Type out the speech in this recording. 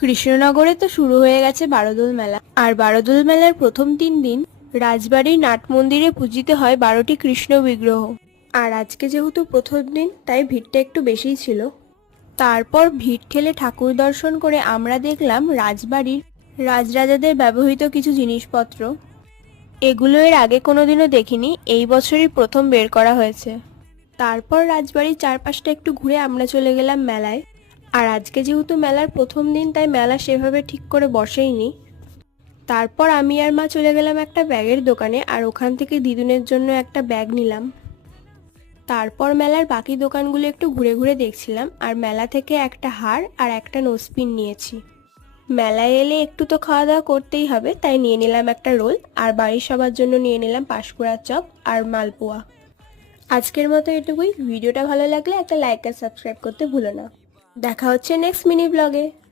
কৃষ্ণনগরে তো শুরু হয়ে গেছে বারোদোল মেলা। আর বারোদোল মেলার প্রথম 3 দিন রাজবাড়ির নাট মন্দিরে পূজিত হয় 12টি কৃষ্ণ বিগ্রহ। আর আজকে যেহেতু প্রথম দিন তাই ভিড়টা একটু বেশিই ছিল। তারপর ভিড় ঠেলে ঠাকুর দর্শন করে আমরা দেখলাম রাজবাড়ির রাজরাজাদের ব্যবহৃত কিছু জিনিসপত্র। এগুলো এর আগে কোনোদিনও দেখিনি, এই বছরই প্রথম বের করা হয়েছে। তারপর রাজবাড়ির চারপাশটা একটু ঘুরে আমরা চলে গেলাম মেলায়। আর আজকে যেহেতু মেলার প্রথম দিন তাই মেলা সেভাবে ঠিক করে বসেইনি। তারপর আমি আর মা চলে গেলাম একটা ব্যাগের দোকানে, আর ওখান থেকে দিদুনের জন্য একটা ব্যাগ নিলাম। তারপর মেলার বাকি দোকানগুলো একটু ঘুরে ঘুরে দেখছিলাম, আর মেলা থেকে একটা হার আর একটা নোজপিন নিয়েছি। মেলায় এলে একটু তো খাওয়া দাওয়া করতেই হবে, তাই নিয়ে নিলাম একটা রোল, আর বাড়ির সবার জন্য নিয়ে নিলাম পাঁশকুড়ার চপ আর মালপোয়া। আজকের মতো এটুকুই। ভিডিওটা ভালো লাগলে একটা লাইক আর সাবস্ক্রাইব করতে ভুলো না। দেখা হচ্ছে নেক্সট মিনি ব্লগে।